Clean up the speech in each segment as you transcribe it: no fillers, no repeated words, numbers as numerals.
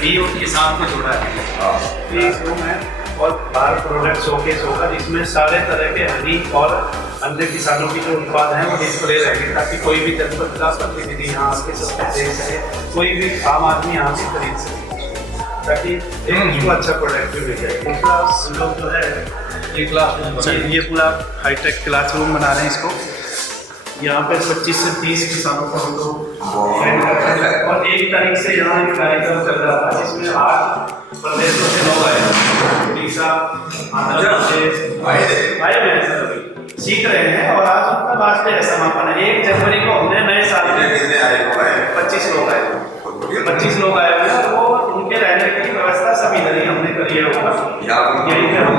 भी उनके साथ में जुड़ा है। ये रूम है और बाहर प्रोडक्ट शोकेस होगा जिसमें सारे तरह के हनी और अन्य किसानों की जो उत्पाद हैं वो डिस्प्ले रहेंगे, ताकि कोई भी जनपद का प्रतिनिधि यहाँ आके सबसे देख सके, कोई भी आम आदमी यहाँ से खरीद सके, ताकि एक अच्छा प्रोडक्ट भी मिल जाए। क्लास हम लोग जो है ये क्लास ये पूरा हाईटेक क्लासरूम बना रहे हैं इसको। यहाँ पे 25 से 30 किसानों को हम लोग ट्रेन करते हैं और 1 तारीख से यहाँ एक कार्यक्रम चल रहा था जिसमें 8 प्रदेशों से लोग आए, उड़ीसा, आंध्र प्रदेश आए हुए हैं, सर सीख रहे हैं और आज उनका लास्ट डे है समापन है। 1 जनवरी को हमने नए साल में 25 लोग आए हुए हैं। वो उनके रहने की व्यवस्था सभी इधर ही हमने करी है ऊपर, यहीं पे हम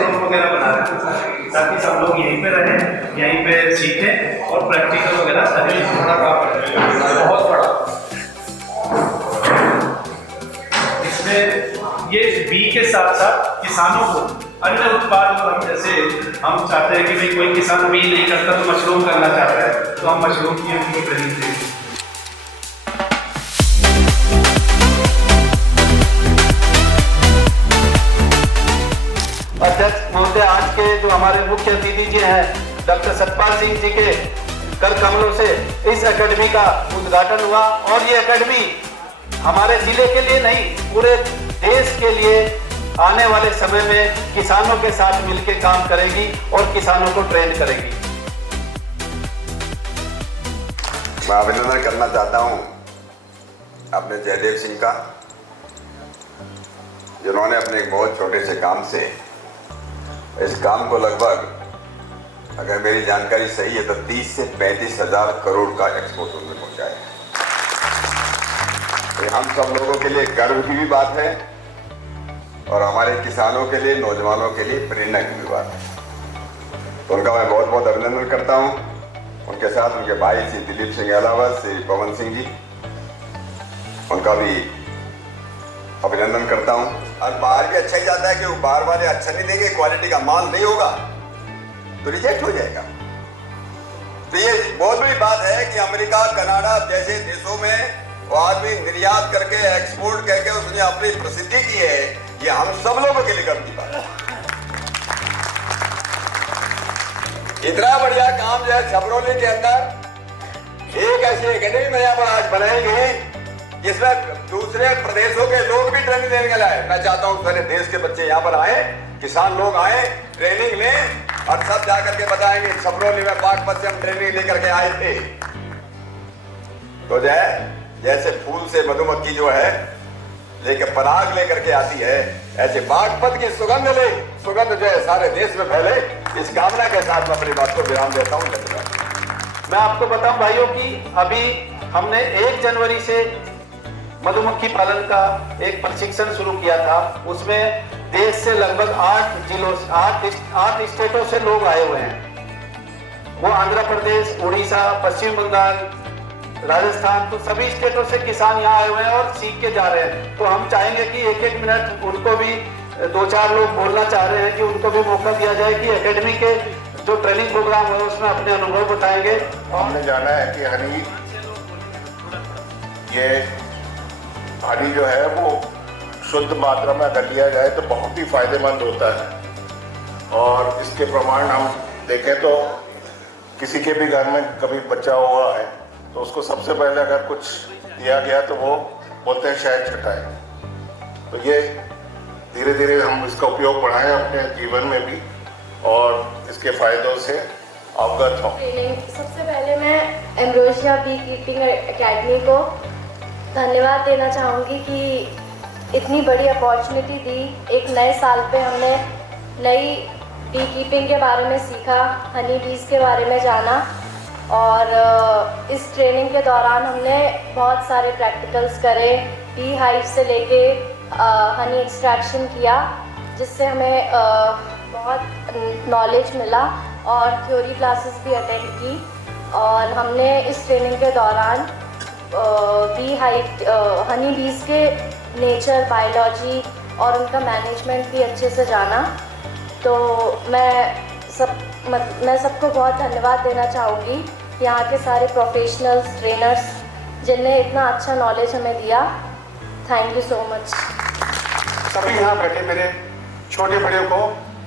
रूम वगैरह बना रहे हैं ताकि सब लोग यहीं पे रहें, यहीं पे सीखें और प्रैक्टिकल वगैरह सभी थोड़ा काम बहुत बड़ा। इसमें ये बी के साथ साथ किसानों को अन्य उत्पाद, और हम जैसे हम चाहते हैं कि भाई कोई किसान बी नहीं करता तो मशरूम करना चाहता है, तो हम मशरूम की भी ट्रेनिंग देंगे। अध्यक्ष महोदय, आज के जो हमारे मुख्य अतिथि जी हैं डॉक्टर सतपाल सिंह जी के कर कमलों से इस एकेडमी का उद्घाटन हुआ और ये एकेडमी हमारे जिले के लिए नहीं, पूरे देश के लिए आने वाले समय में किसानों के साथ मिलकर काम करेगी और किसानों को ट्रेन करेगी। मैं अभिनंदन करना चाहता हूं अपने जयदेव सिंह का, जिन्होंने अपने एक बहुत छोटे से काम से इस काम को लगभग, अगर मेरी जानकारी सही है तो 30 से 35 हजार करोड़ का एक्सपोर्ट उन्होंने पहुंचाया है। ये हम सब लोगों के लिए गर्व की भी बात है और हमारे किसानों के लिए, नौजवानों के लिए प्रेरणा की भी बात है। तो उनका मैं बहुत बहुत अभिनंदन करता हूं। उनके साथ उनके भाई श्री दिलीप सिंह अहलावत, श्री पवन सिंह जी, उनका भी अभिनंदन करता हूं। और बाहर भी अच्छा ही जाता है कि बाहर वाले अच्छा नहीं देंगे, क्वालिटी का माल नहीं होगा तो रिजेक्ट हो जाएगा। तो ये बहुत बड़ी बात है कि अमेरिका, कनाडा जैसे देशों में वो आदमी निर्यात करके, एक्सपोर्ट करके उसने अपनी प्रसिद्धि की है। ये हम सब लोगों के लिए गर्व की बात है। इतना बढ़िया काम जो है छपरौली के अंदर एक ऐसी एकेडमी में यहाँ पर आज बनाई गई जिसमें दूसरे प्रदेशों के लोग भी ट्रेनिंग देने के लिए। मैं चाहता हूँ सारे देश के बच्चे यहाँ पर आए, किसान लोग आए, ट्रेनिंग लें और सब जाकर के बताएंगे छपरौली में बागपत से हम ट्रेनिंग लेकर के आए थे। तो जैसे फूल से मधुमक्खी जो है लेकर पराग लेकर के आती है, ऐसे बागपत की सुगंध जो है सारे देश में फैले, इस कामना के साथ मैं अपनी बात को विराम देता हूँ। धन्यवाद। मैं आपको बताऊं भाइयों कि अभी हमने 1 जनवरी से मधुमक्खी पालन का एक प्रशिक्षण शुरू किया था। उसमें देश से लगभग 8 जिलों, 8 स्टेटों से लोग आए हुए हैं। वो आंध्र प्रदेश, उड़ीसा, पश्चिम बंगाल, राजस्थान, तो सभी स्टेटों से किसान यहाँ आए हुए हैं और सीख के जा रहे हैं। तो हम चाहेंगे कि 1-1 मिनट उनको भी 2-4 लोग बोलना चाह रहे हैं कि उनको भी मौका दिया जाए कि एकेडमी के जो ट्रेनिंग प्रोग्राम है उसमें अपने अनुभव बताएंगे। हमने जाना है कि हनी जो है वो शुद्ध मात्रा में अगर लिया जाए तो बहुत ही फायदेमंद होता है। और इसके प्रमाण हम देखें तो किसी के भी घर में कभी बच्चा हुआ है तो उसको सबसे पहले अगर कुछ दिया गया तो वो बोलते हैं शहद चटाएं। तो ये धीरे धीरे हम इसका उपयोग बढ़ाएं अपने जीवन में भी और इसके फायदों से अवगत हों। सबसे पहले मैं एम्ब्रोसिया बी कीपिंग एकेडमी को धन्यवाद देना चाहूँगी कि इतनी बड़ी अपॉर्चुनिटी दी। एक नए साल पे हमने नई बी कीपिंग के बारे में सीखा, हनी बीज के बारे में जाना और इस ट्रेनिंग के दौरान हमने बहुत सारे प्रैक्टिकल्स करे। बी हाइव से लेके हनी एक्सट्रैक्शन किया जिससे हमें बहुत नॉलेज मिला और थ्योरी क्लासेस भी अटेंड की। और हमने इस ट्रेनिंग के दौरान बी हाइव हनी बीज के नेचर, बायोलॉजी और उनका मैनेजमेंट भी अच्छे से जाना। तो मैं सबको बहुत धन्यवाद देना चाहूँगी यहाँ के सारे प्रोफेशनल्स, ट्रेनर्स जिनने इतना अच्छा नॉलेज हमें दिया। Thank you so much. सभी यहाँ बैठे मेरे छोटे बड़े को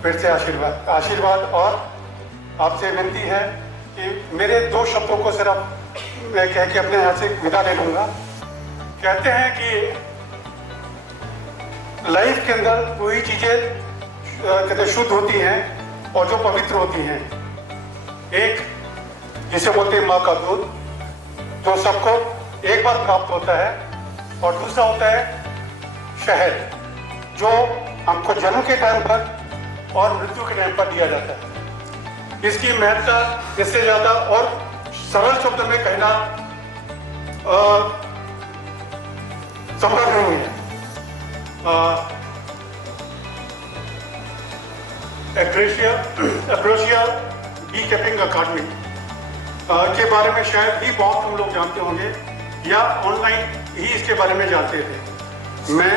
फिर से आशीर्वाद और आपसे विनती है कि मेरे 2 शब्दों को सिर्फ मैं कह के अपने यहाँ से विदा ले लूँगा। कहते हैं कि लाइफ के अंदर वही चीज़ें कहते शुद्ध होती हैं और जो पवित्र होती हैं। एक जिसे बोलते हैं माँ का दूध, जो सबको एक बार प्राप्त होता है, और दूसरा होता है शहद, जो हमको जन्म के टाइम पर और मृत्यु के टाइम पर दिया जाता है। इसकी महत्ता इससे ज़्यादा और सरल शब्द में कहना संभव नहीं है। एम्ब्रोसिया बी कीपिंग अकादमी के बारे में शायद ही बहुत हम लोग जानते होंगे या ऑनलाइन ही इसके बारे में जानते थे। मैं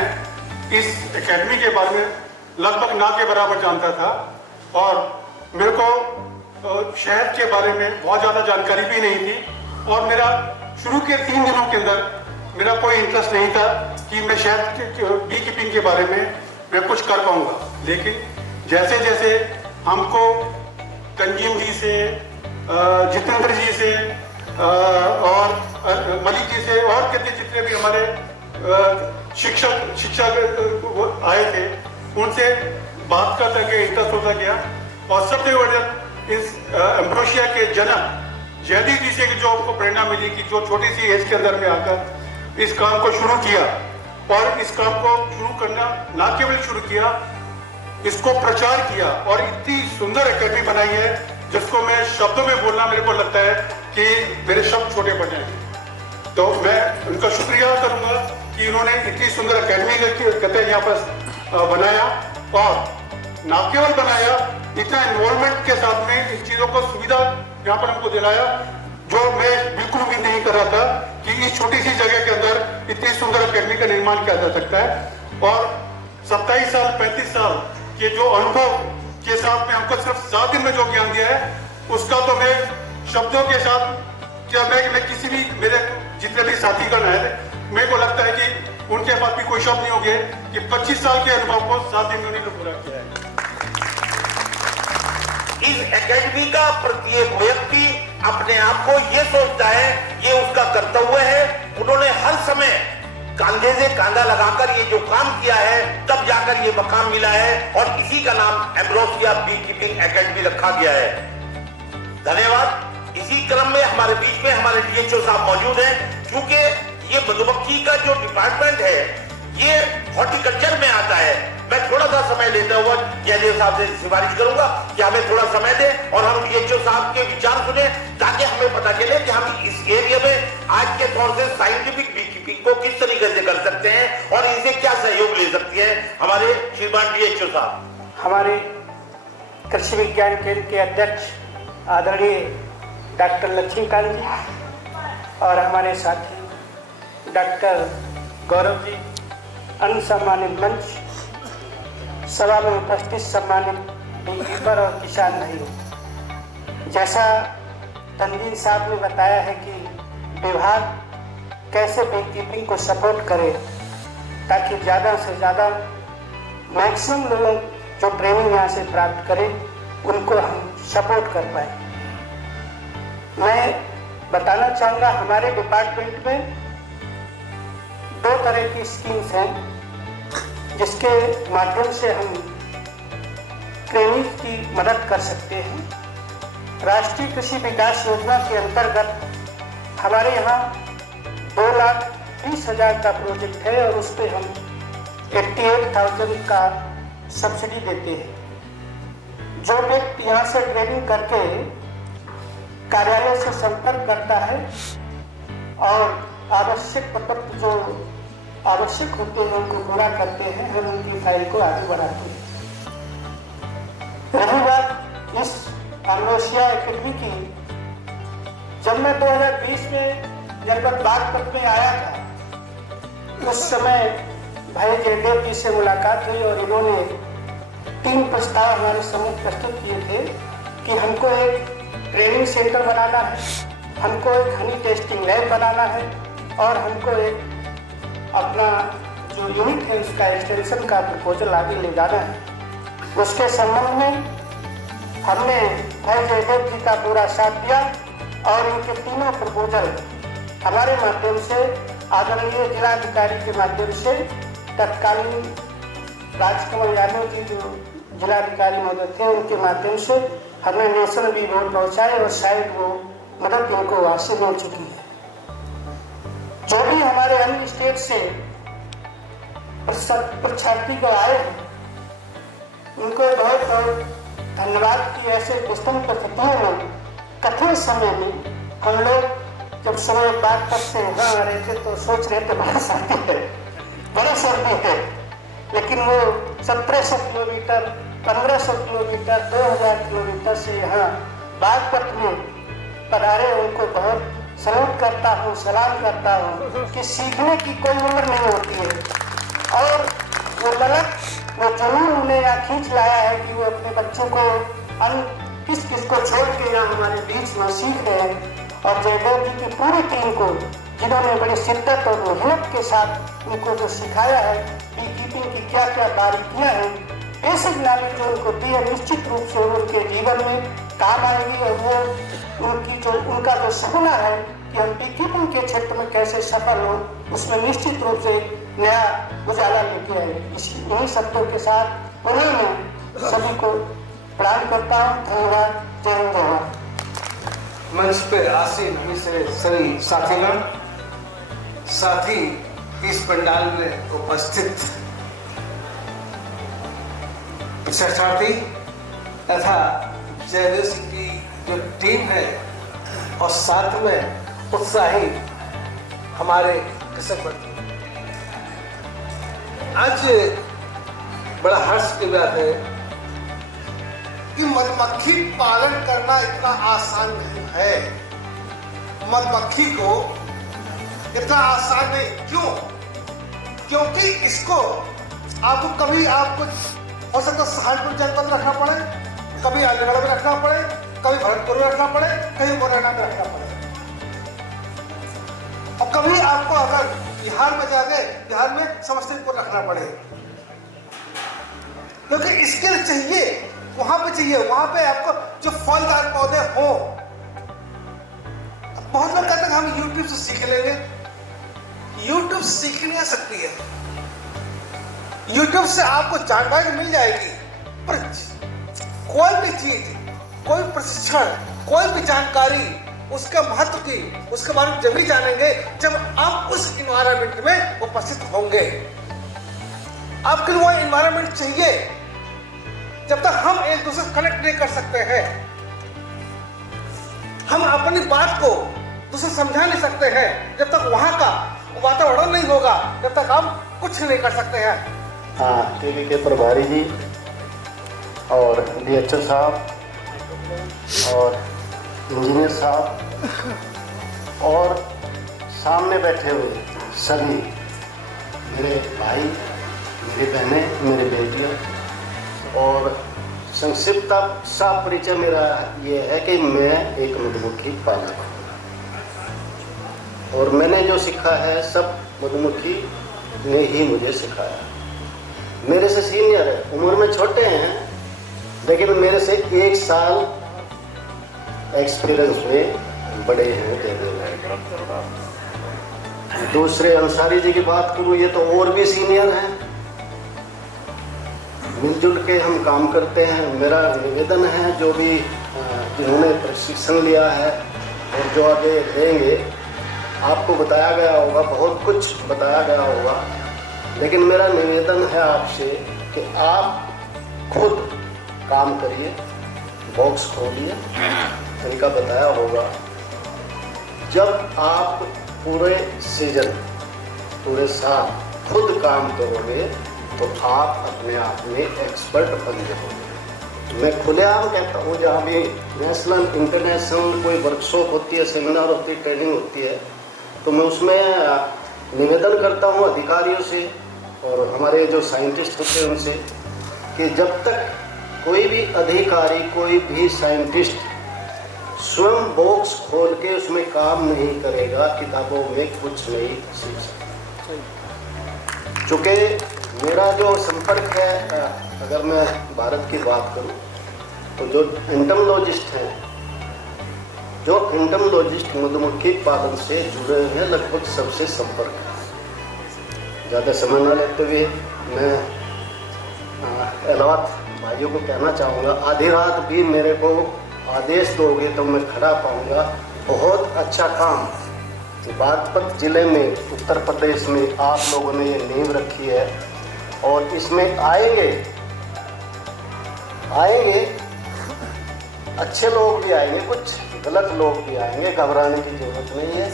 इस एकेडमी के बारे में लगभग ना के बराबर जानता था और मेरे को शहद के बारे में बहुत ज़्यादा जानकारी भी नहीं थी और मेरा शुरू के 3 दिनों के अंदर मेरा कोई इंटरेस्ट नहीं था कि मैं शहद के बी कीपिंग के बारे में मैं कुछ कर पाऊँगा। लेकिन जैसे जैसे हमको तंजीम जी से, जितेंद्र जी से और मलिक जी से और जितने भी हमारे शिक्षक आए थे, उनसे बात करते गए, इंटरेस्ट होता गया। और सबसे बड़ा इस एम्ब्रोसिया के जन्म जयदीप जी से जो हमको प्रेरणा मिली कि जो छोटी सी एज के अंदर में आकर इस काम को शुरू किया और इस काम को शुरू करना ना केवल शुरू किया, इसको प्रचार किया और इतनी सुंदर एकेडमी बनाई है जिसको मैं शब्दों में बोलना मेरे को लगता है कि मेरे शब्द छोटे पड़ जाएंगे। तो मैं उनका शुक्रिया करूंगा कि उन्होंने इतनी सुंदर एकेडमी कहते हैं यहाँ पर बनाया और ना केवल बनाया, इतना इन्वॉल्वमेंट के साथ में इन चीज़ों को सुविधा यहाँ पर हमको दिलाया, जो मैं बिल्कुल भी नहीं कर रहा था कि इस छोटी सी जगह के अंदर इतनी सुंदर एकेडमी का निर्माण किया जा सकता है। और 27 साल 35 साल के जो अनुभव के साथ में हमको सिर्फ 7 दिन में जो ज्ञान दिया है, उसका तो मैं शब्दों के साथ क्या मैं किसी भी मेरे जितने भी साथीगण हैं, मेरे को लगता है कि उनके पास भी कोई शब्द नहीं होंगे कि 25 साल के अनुभव को 7 दिन में उन्होंने पूरा किया है। इस एकेडमी का प्रत्येक व्यक्ति अपने आप को ये सोचता है ये उसका कर्तव्य है। उन्होंने हर समय कंधे से कंधा लगाकर ये जो काम किया है, तब जाकर ये मकाम मिला है और इसी का नाम एम्ब्रोसिया बी कीपिंग एकेडमी रखा गया है। धन्यवाद। इसी क्रम में हमारे बीच में हमारे डीएचओ साहब मौजूद हैं। क्योंकि ये मधुमक्खी का जो डिपार्टमेंट है ये हॉर्टिकल्चर में आता है, मैं थोड़ा सा समय लेता हुआ जयदेव साहब से सिफारिश करूंगा कि हमें थोड़ा समय दें और हम डीएचओ साहब के विचार सुने, ताकि हमें पता चले कि हम इस एरिया में आज के तौर से साइंटिफिक बी कीपिंग को किस तरीके से कर सकते हैं और इनसे क्या सहयोग ले सकती है हमारे श्रीमान डीएचओ साहब। हमारे कृषि विज्ञान केंद्र के अध्यक्ष आदरणीय डॉक्टर लक्ष्मीकांत जी और हमारे साथी डॉक्टर गौरव जी, अन्य सम्मानित मंच, सभा में उपस्थित सम्मानित बी कीपर और किसान भाइयों, जैसा तंजीम साहब ने बताया है कि विभाग कैसे बी कीपिंग को सपोर्ट करे ताकि ज़्यादा से ज़्यादा मैक्सिमम लोग जो ट्रेनिंग यहाँ से प्राप्त करें उनको हम सपोर्ट कर पाए। मैं बताना चाहूँगा हमारे डिपार्टमेंट में 2 तरह की स्कीम्स हैं जिसके माध्यम से हम ट्रेनिंग की मदद कर सकते हैं। राष्ट्रीय कृषि विकास योजना के अंतर्गत हमारे यहाँ 2,30,000 का प्रोजेक्ट है और उस पर हम 88,000 का सब्सिडी देते हैं। जो व्यक्ति यहाँ से ट्रेनिंग करके कार्यालय से संपर्क करता है और आवश्यक पत्र जो आवश्यक होते हैं उनको पूरा करते हैं, हम उनकी फाइल को आगे बढ़ाते हैं। रही बात इस एम्ब्रोसिया एकेडमी की, जब मैं 2020 में जनपद बागपत में आया था, उस समय भाई जयदेव जी से मुलाकात हुई और इन्होंने 3 प्रस्ताव हमारे समूह प्रस्तुत किए थे कि हमको एक ट्रेनिंग सेंटर बनाना है, हमको एक हनी टेस्टिंग लैब बनाना है और हमको एक अपना जो यूनिट है उसका एक्सटेंशन का प्रपोजल आगे ले जाना है, उसके संबंध में हमने भाई जयदेव जी का पूरा साथ दिया और इनके तीनों प्रपोजल हमारे माध्यम से आदरणीय जिलाधिकारी के माध्यम से तत्कालीन राजकमल यादव जी जो जिलाधिकारी महोदय थे उनके माध्यम से हमने नेशनल बी बोर्ड पहुँचाए और शायद वो मदद उनको वहाँ से मिल चुकी है। जो भी हमारे अन्य स्टेट से परीक्षार्थी को आए हैं उनको बहुत बहुत धन्यवाद कि ऐसे दुष्टम परिस्थितियों में कठिन समय में हम लोग जब समय बात करते हैं आ रहे थे तो सोच रहे थे बड़ा सर्दी है, बड़ा सर्दी है, लेकिन वो 1700 किलोमीटर 1500 किलोमीटर 2000 किलोमीटर से यहाँ बागपत में पधारे। उनको बहुत सल्यूट करता हूँ, सलाम करता हूँ कि सीखने की कोई उम्र नहीं होती है और वो ललक वो जरूर उन्हें यहाँ खींच लाया है कि वो अपने बच्चों को किस को छोड़ के यहाँ हमारे बीच में सीख रहे हैं। और जयदेव जी की पूरी टीम को जिन्होंने बड़ी शिद्दत और मेहनत के साथ उनको जो सिखाया है बी कीपिंग की क्या क्या बारीकियाँ हैं, बेसिक नॉलेज जो उनको दी है, निश्चित रूप से उनके जीवन में काम आएगी और वो उनका जो सपना है कि हम बी कीपिंग के क्षेत्र में कैसे सफल हो उसमें निश्चित रूप से नया उजाला लेके आएगी। इन्हीं शब्दों के साथ उन्हें मैं सभी को प्रणाम करता हूँ। धन्यवाद। जय हिंद, जय भारत। मंच पर आसीन मिश्र सभी साथीगण, साथी इस पंडाल में उपस्थित परीक्षार्थी तथा जयदेव सिंह की जो टीम है और साथ में उत्साही हमारे कृषक बंधु, आज बड़ा हर्ष की बात है कि मधुमक्खी पालन करना इतना आसान नहीं है। मधुमक्खी को इतना आसान नहीं, क्यों? क्योंकि इसको आपको कभी आपको हो सकता है सहारनपुर जनपद रखना पड़े, कभी अलीगढ़ में रखना पड़े, कभी भरतपुर में रखना पड़े, कहीं मुरैना में रखना पड़े, और कभी आपको अगर बिहार में जाके बिहार में समस्तीपुर रखना पड़े, क्योंकि इसके लिए चाहिए वहां पे चाहिए, वहां पे आपको जो फलदार पौधे हो। बहुत लोग कहते हैं हम YouTube से सीख लेंगे। YouTube सीख नहीं सकती है, YouTube से आपको जानकारी मिल जाएगी, पर कोई भी चीज, कोई प्रशिक्षण, कोई भी जानकारी उसका महत्व की उसके बारे में जब ही जानेंगे जब आप उस इन्वायरमेंट में उपस्थित होंगे। आपके लिए वो इन्वायरमेंट चाहिए। जब तक हम एक दूसरे से कनेक्ट नहीं कर सकते हैं, हम अपनी बात को दूसरे समझा नहीं सकते हैं, जब तक वहां का वातावरण नहीं होगा तब तक हम कुछ नहीं कर सकते हैं। हाँ, टीवी के प्रभारी जी और DHO साहब और इंजीनियर साहब और सामने बैठे हुए सभी मेरे भाई, मेरी बहनें, मेरी बेटियां, और संक्षिप्त सा परिचय मेरा ये है कि मैं एक मधुमक्खी पालक हूँ और मैंने जो सीखा है सब मधुमक्खी ने ही मुझे सिखाया। मेरे से सीनियर है, उम्र में छोटे हैं, लेकिन मेरे से 1 साल एक्सपीरियंस में बड़े हैं। दूसरे अंसारी जी की बात करूँ, ये तो और भी सीनियर हैं। मिलजुल के हम काम करते हैं। मेरा निवेदन है जो भी जिन्होंने प्रशिक्षण लिया है और जो आगे लेंगे, आपको बताया गया होगा, बहुत कुछ बताया गया होगा, लेकिन मेरा निवेदन है आपसे कि आप खुद काम करिए, बॉक्स खोलिए, जिनका बताया होगा। जब आप पूरे सीजन, पूरे साल खुद काम करोगे तो आप अपने आप में एक्सपर्ट बन जाओगे। मैं खुलेआम कहता हूँ, जहाँ भी नेशनल इंटरनेशनल कोई वर्कशॉप होती है, सेमिनार होती है, ट्रेनिंग होती है, तो मैं उसमें निवेदन करता हूँ अधिकारियों से और हमारे जो साइंटिस्ट होते हैं उनसे कि जब तक कोई भी अधिकारी, कोई भी साइंटिस्ट स्वयं बॉक्स खोल के उसमें काम नहीं करेगा, किताबों में कुछ नहीं सीख सकता। चूँकि मेरा जो संपर्क है, अगर मैं भारत की बात करूं तो जो एंटमोलॉजिस्ट हैं, जो एंटमोलॉजिस्ट मधुमक्खी पालन से जुड़े हैं, लगभग सबसे संपर्क है। ज़्यादा समय न लेते हुए मैं एलावत भाइयों को कहना चाहूँगा, आधी रात भी मेरे को आदेश दोगे तो मैं खड़ा पाऊँगा। बहुत अच्छा काम बागपत ज़िले में, उत्तर प्रदेश में आप लोगों ने ये नींव रखी है और इसमें आएंगे अच्छे लोग भी आएंगे, कुछ गलत लोग भी आएंगे, घबराने की जरूरत नहीं है।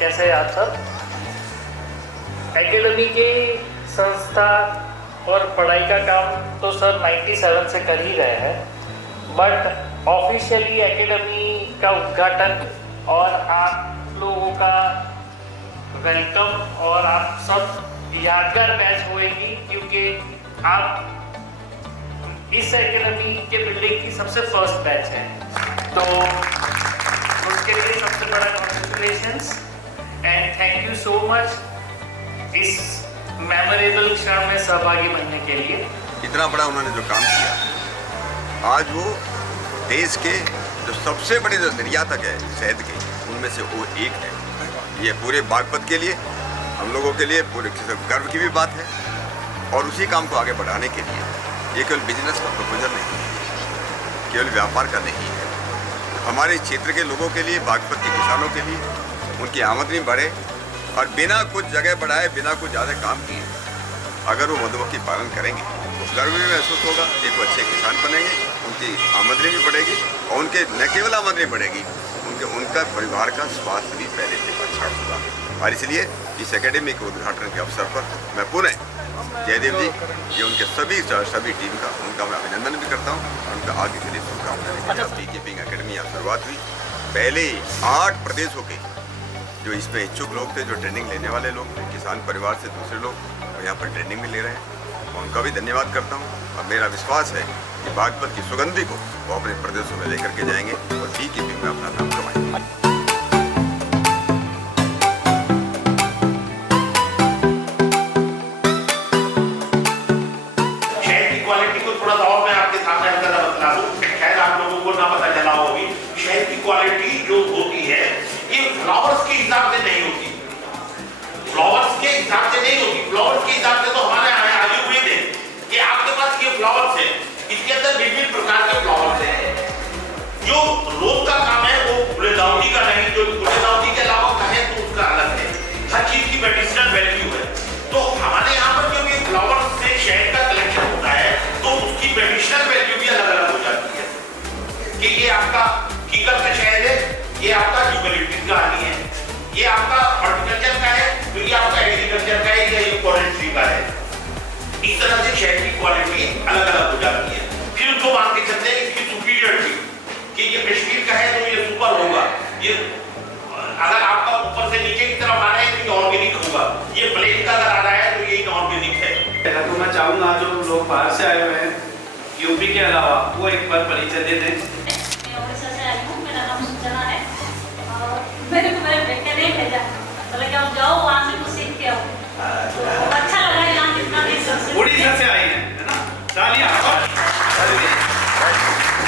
कैसे आप सब? एकेडमी की संस्था और पढ़ाई का काम तो सर 97 से कर ही रहे हैं, बट ऑफिशियली एकेडमी का उद्घाटन और आप लोगों का वेलकम और आप सब यादगार बैच होएगी, क्योंकि आप इस एकेडमी के बिल्डिंग की सबसे फर्स्ट बैच है, तो उसके लिए सबसे बड़ा congratulations and thank you so much इस मेमोरेबल क्षण में सहभागी बनने के लिए। इतना बड़ा उन्होंने जो काम किया, आज वो देश के जो सबसे बड़े जो निर्यातक है शहद के, उनमें से वो एक है। ये पूरे बागपत के लिए, हम लोगों के लिए पूरे गर्व की भी बात है, और उसी काम को आगे बढ़ाने के लिए ये केवल बिजनेस का प्रपोजल नहीं है, केवल व्यापार का नहीं है, हमारे क्षेत्र के लोगों के लिए, बागपत के किसानों के लिए उनकी आमदनी बढ़े, और बिना कुछ जगह बढ़ाए, बिना कुछ ज़्यादा काम किए अगर वो मधुमक्खी पालन करेंगे तो गर्व भी महसूस होगा, एक वो अच्छे किसान बनेंगे, उनकी आमदनी भी बढ़ेगी, और उनके न केवल आमदनी बढ़ेगी, उनका परिवार का स्वास्थ्य भी पहले से अच्छा होगा। और इसलिए इस एकेडमी के उद्घाटन के अवसर पर मैं पुनः जयदेव जी, ये उनके सभी टीम का, उनका मैं अभिनंदन भी करता हूँ, और उनका आगे के लिए शुभकामनाएं। बी कीपिंग एकेडमी यहाँ शुरुआत हुई, पहले 8 प्रदेशों के जो इसमें इच्छुक लोग थे, जो ट्रेनिंग लेने वाले लोग थे, किसान परिवार से दूसरे लोग यहाँ पर ट्रेनिंग भी ले रहे हैं, मैं उनका भी धन्यवाद करता हूँ। और मेरा विश्वास है कि बागपत की सुगंधी को वो अपने प्रदेशों में लेकर के जाएंगे और बी कीपिंग में अपना नाम कमाएंगे। शहद की क्वालिटी को थोड़ा सा और मैं आपके सामने बता दूं, शायद आप लोगों को ना पता चला हो भी, शहद की क्वालिटी जो होती है ये फ्लावर्स के हिसाब से नहीं होती, फ्लावर्स के हिसाब से नहीं होती। फ्लावर्स के हिसाब से तो हमारे आयुर्वेद है कि आपके पास ये फ्लावर्स है, इसके अंदर विभिन्न प्रकार के फ्लावर्स हैं। जो रोज का काम है वो गुलेदाउदी का नहीं, जो गुलेदाउदी के अलावा कहे तो उसका अलग है, हर चीज की मेडिसिनल वैल्यू है। तो हमारे यहाँ पर जब ये फ्लावर्स से शहद का कलेक्शन होता है तो उसकी मेडिसिनल वैल्यू भी अलग अलग हो जाती है, कि ये आपका कीकर का शहद है, ये आपका यूकलिप्टस का आनी है, ये आपका हॉर्टिकल्चर का है, तो ये आपका एग्रीकल्चर का है, या ये फॉरेस्ट्री का है। इस तरह से शहद की क्वालिटी अलग अलग हो जाती है। फिर उसको मान के चलते हैं इसकी सुपीरियरिटी, कि ये कश्मीर का है तो ये सुपर होगा, ये अगर आपका ऊपर से नीचे की तरफ आ रहा है तो ये ऑर्गेनिक होगा, ये प्लेन का अगर आ रहा है तो ये इनऑर्गेनिक है। तो मैं चाहूँगा जो लोग बाहर से आए हुए हैं यूपी के अलावा, वो एक बार परिचय दे दें। मेरा नाम सुजना है और मेरे बेटे ने भेजा, बोले कि आप जाओ वहाँ से कुछ सीख के आओ, तो अच्छा लगा यहाँ कितना भी संस्कृति। उड़ीसा से आई है ना, तालियां।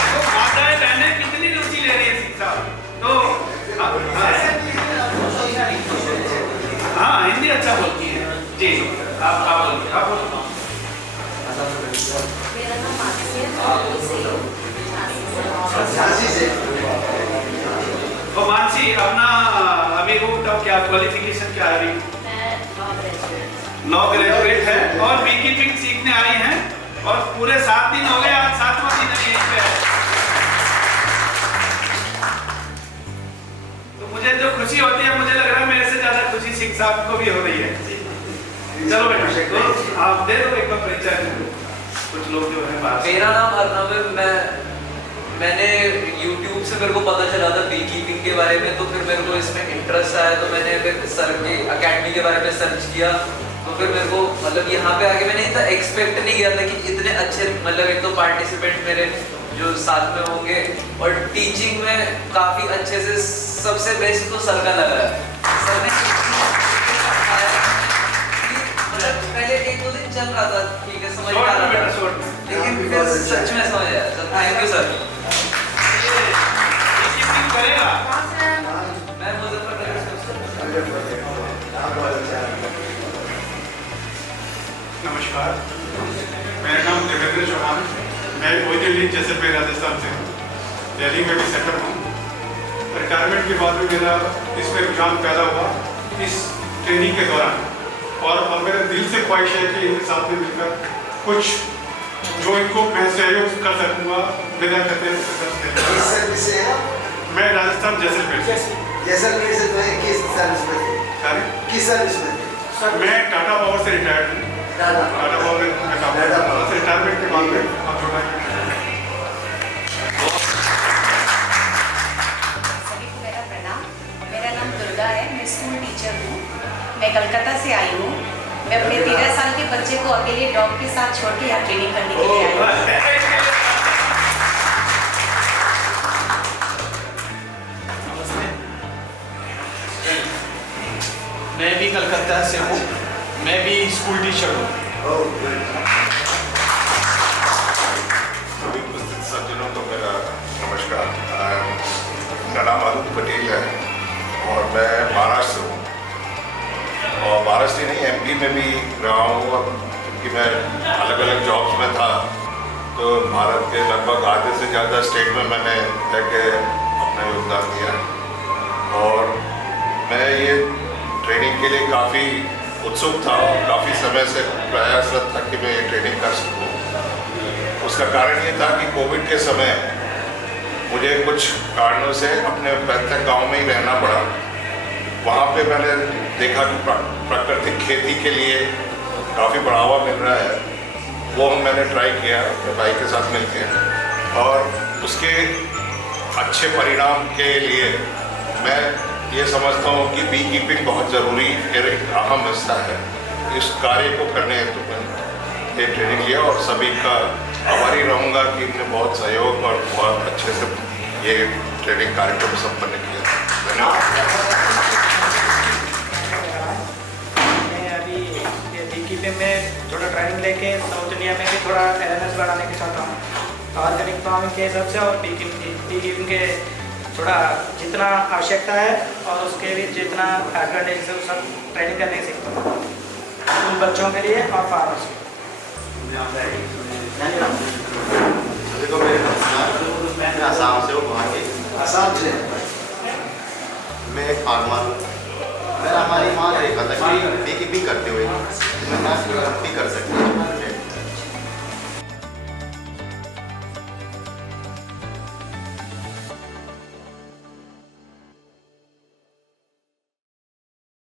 तो माताएं बहनें कितनी रुचि ले रही है शिक्षा, तो हाँ हिंदी अच्छा बोलती है जी। आप बोलिए। मेरा नाम मानसी है, तो मानसी अपना अभी वो तब क्या क्वालिफिकेशन क्या है? अभी 9 ग्रेजुएट है और बी कीपिंग सीखने आई हैं, और पूरे 7 दिन हो गए, आज 7वां दिन है यहीं पे। तो मुझे जो खुशी होती है, मुझे लग रहा है मेरे से ज्यादा खुशी सिंह साहब को भी हो रही है। चलो बेटा, तो आप दे दो एक बार परिचय, कुछ लोग जो है बात। मेरा नाम अर्नव है, मैंने YouTube से मेरे को पता चला था बी कीपिंग के बारे में, तो फिर मेरे को इसमें इंटरेस्ट आया, तो मैंने फिर सर के एकेडमी के बारे में सर्च किया, तो फिर मेरे को मतलब यहाँ पे आके मैंने इतना एक्सपेक्ट नहीं किया था कि इतने अच्छे, मतलब एक तो पार्टिसिपेंट मेरे जो साथ में होंगे, और टीचिंग में काफ़ी अच्छे से, सबसे बेस्ट तो सर का लगा है। सर ने पहले 1-2 दिन चल रहा था, ठीक है, समझ में आ रहा था, लेकिन फिर सच में समझ आया सर। Thank you sir. मैं मुजफ्फरनगर से। नमस्कार, मेरा नाम देवेंद्र चौहान, मैं वही दिल्ली जैसलमेर राजस्थान से हूँ। दिल्ली में भी सेटल हूँ। रिटायरमेंट के बाद में मेरा इसमें रुझान पैदा हुआ इस ट्रेनिंग के दौरान, और मेरे दिल से ख्वाहिश है कि इनके साथ में मिलकर कुछ जो इनको मैं सहयोग कर सकूँगा, मेरा कहते हैं। मैं राजस्थान जैसलमेर से। जैसलमेर से तो किस सर्विस में थे? किस सर्विस में थे? मैं टाटा पावर से रिटायर्ड हूँ। टाटा पावर में काम करता हूँ। रिटायरमेंट के बाद में आप जुड़ा है। सभी को मेरा प्रणाम। मेरा नाम दुर्गा है, मैं स्कूल टीचर हूँ। मैं कलकत्ता से आई हूँ। मैं अपने 13 साल के बच्चे को अकेले डॉग के साथ छोड़ के यहाँ ट्रेनिंग करने के लिए आई हूँ। मैं भी कलकत्ता से हूँ, मैं भी स्कूल टीचर हूँ। सभी उपस्थित सज्जनों को मेरा नमस्कार। मेरा नाम अरुण पटेल है और मैं महाराष्ट्र से हूँ, और महाराष्ट्र ही नहीं एमपी में भी रहा हूँ। और क्योंकि मैं अलग अलग जॉब्स में था, तो भारत के लगभग आधे से ज़्यादा स्टेट में मैंने रह के अपना योगदान दिया। और मैं ये ट्रेनिंग के लिए काफ़ी उत्सुक था और काफ़ी समय से प्रयासरत था कि मैं ये ट्रेनिंग कर सकूँ। उसका कारण ये था कि कोविड के समय मुझे कुछ कारणों से अपने पैतृक गांव में ही रहना पड़ा। वहाँ पे मैंने देखा कि प्राकृतिक खेती के लिए काफ़ी बढ़ावा मिल रहा है। वो मैंने ट्राई किया अपने भाई के साथ मिलकर, और उसके अच्छे परिणाम के लिए मैं ये समझता हूँ कि बी कीपिंग बहुत ज़रूरी एक अहम हिस्सा है। इस कार्य को करने हेतु मैंने ये ट्रेनिंग लिया, और सभी का आभारी रहूँगा कि इन्होंने बहुत सहयोग और बहुत अच्छे से ये ट्रेनिंग कार्यक्रम संपन्न किया। धन्यवाद। मैं अभी बी कीपिंग में थोड़ा ट्रेनिंग लेके साउथ इंडिया में भी थोड़ा अवेयरनेस बढ़ाने के चाहता हूँ ऑर्गेनिक फार्मिंग के हिसाब से, और बी कीपिंग के थोड़ा जितना आवश्यकता है और उसके भी जितना एडवांटेज है वो सब ट्रेनिंग करने के सीखता हूँ, स्कूल बच्चों के लिए और फार्मर्स सभी को मेरे नमस्कार। मैं आसाम से हूँ, वहाँ के आसाम से। मैं एक फार्मर हूँ। मेरा हमारी माँ ने देखा था कि बी कीपिंग करते हुए मैं भी कर सकती हूँ।